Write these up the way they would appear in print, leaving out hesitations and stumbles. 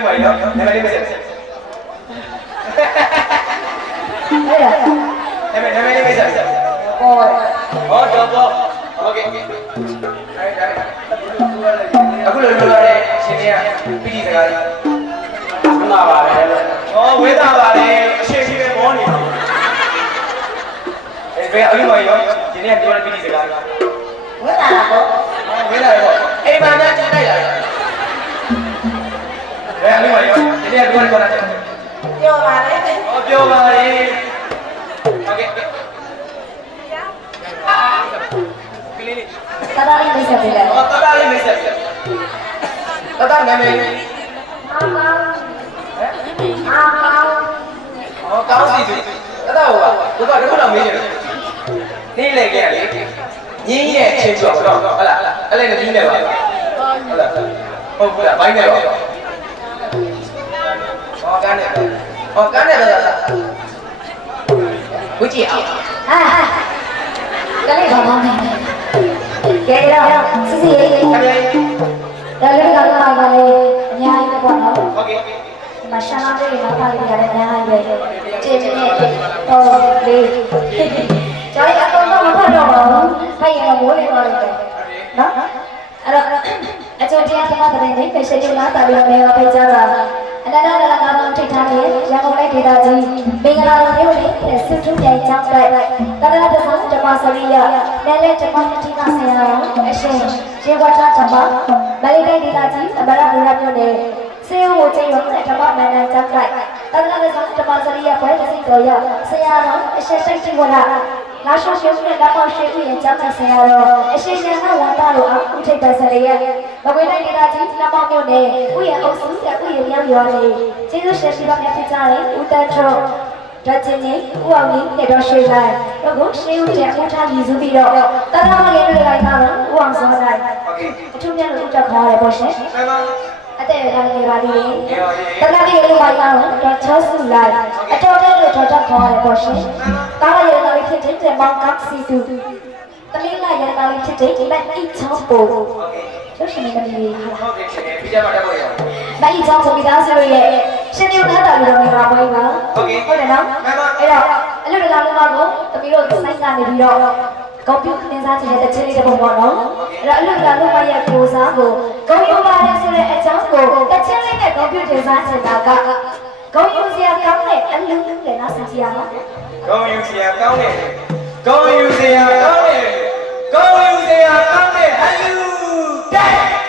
လေးပါရောနာမည်လေးပဲနာမည်လေးပဲဆက်ဟောတော့โอเคအခုလိုလိုရတဲ့ရှင်တွေကပြည်ကြီးစကားကြီးဝေးလာပါတယ်ဝေးလာပါတယ်အရှိရှိပဲမောနေဘယ်အလူမရောရှင်တွေကပြောတဲ့ပြည်ကြီးစကားဝေးလာတော့ဝေးလာတော့အိမ်မှာနဲ့ကျင်းလိုက်ရတယ်ဘယ်အလူမရောရှင်တွေကပြောတဲ့ပြောပါလေပြောပါလေโอเคတဒါလေးမိတ်ဆက်ပေးလိုက်တဒါလေးမိတ်ဆက်တဒါနာမည်ကောင်းစီသူတဒါဟိုကတခုတော့မေးတယ်နေလေကြလေညင်းရဲ့ချင်းဆိုတော့ဟုတ်လားအဲ့လေနည်းနဲ့ပါဟုတ်လားဟုတ်ဘူးလားဘိုင်းနဲ့ပါကန်းနဲ့ပါလားဝကြည့်အောင်ကလေးဘာမှမကဲတော့စီစီရေးဒါလေးကတော့ပါလေအများကြီးပေါ့နော်โอเคမရှာလာတဲ့နောက်ပါလေးရတယ်အများကြီးပဲကျေးဇူးနဲ့ဟောလေးကျောင်းရအတော့မဖတ်တော့ပါဘူးဖိုင်ရမိုးလေးပါလိုက်တယ်နော်အဲ့တော့အကျိုးတရားသမားတဲ့နေပဲရှိရလာတာပြီးတော့လည်းဖိတ်ကြတာအနန္တဒလကားထိတ်ထားတဲ့ရန်ကုန်တိုင်းဒေသကြီးမင်္ဂလာတော်မျိုးလေးစစ်ထုမြိုင်ကျောင်းတိုက်တရဒသဓမ္မစရိယနယ်လေဓမ္မတိကဆရာတော်အရှင်ရေဝတ္တဓမ္မမလေးတိုင်းဒေသကြီးအမရဗုဒ္ဓမြို့နယ်စေဝဝကျေးရွာဓမ္မမန္တန်ကျောင်းတိုက်တရဒသဓမ္မစရိယဘွဲ့သိတော်ရဆရာတော်အရှင်စိတ်တိဝရလာရှောရှေနဲ့လာမောရှေဦးရဲ့ကျောင်းသားဆရာတော်အရှင်ရဟန်းဝန္တာတို့အခုထိပ်ပတ်စရိယမကွေးတိုင်းဒေသကြီးလာမောမြို့နယ်ဦးရဲ့အုပ်စုကဦးရဲ့မြောက်ရွာလေးကျေးဇူးရှင်ရှိပါများဖြစ်ကြတယ်ဦးတန်းထွန်းဓာတ်ချင်းကြီးဦးအောင်ကြီးနဲ့တော့ရှေ့လိုက်တော့ကိုရှေ့ဦးတဲ့ဦးထားရည်စုပြီးတော့တရမလေးတွေလိုက်တာတော့ဦးအောင်စောလိုက်အထူးများလို့ဦးတက်ခေါ်ရတယ်ပေါ့ရှင်အတဲ့ကနေပါလိမ့်တရလေးလေးပါရအောင်တော့ချောစုလိုက်အတော်တဲ့လို့တော့တက်ခေါ်ရတယ်ပေါ့ရှင်တားရရတော်ဖြစ်တဲ့မောင်ကစီတူတမင်းလာရတော်ဖြစ်တဲ့လက်အိချောပို့ကျရှင်နေတယ်ဟာဟုတ်ကဲ့ပြကြမှာတက်ဖို့ရအောင်လက်အိချောကိုမိသားစုရဲ့ရှင်ပြုံးထားတာလို့ပြောပါမယ်ပါဟုတ်ကဲ့ဟုတ်တယ်နော်အဲ့တော့အလူတကာလုံးကတော့တမီးတို့စိုက်ကနေပြီးတော့ကွန်ပျူတာသင်စားခြင်းတဲ့ချင်းလေးတစ်ပုံပေါ့နော်အဲ့တော့အလူတကာလုံးမရဲ့ကိုစားကိုကွန်ပျူတာနဲ့ဆိုတဲ့အကြောင်းကိုတချင်းလေးနဲ့ကွန်ပျူတာသင်စားခြင်းတာကကွန်ပျူတာကောင်းတဲ့အလူလည်းနော်ဆက်ကြည့်ရအောင်ကောင်းယူစရာကောင်းတဲ့အလူတဲ့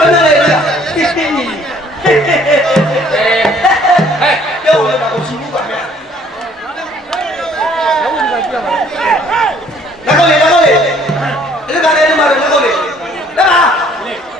Cái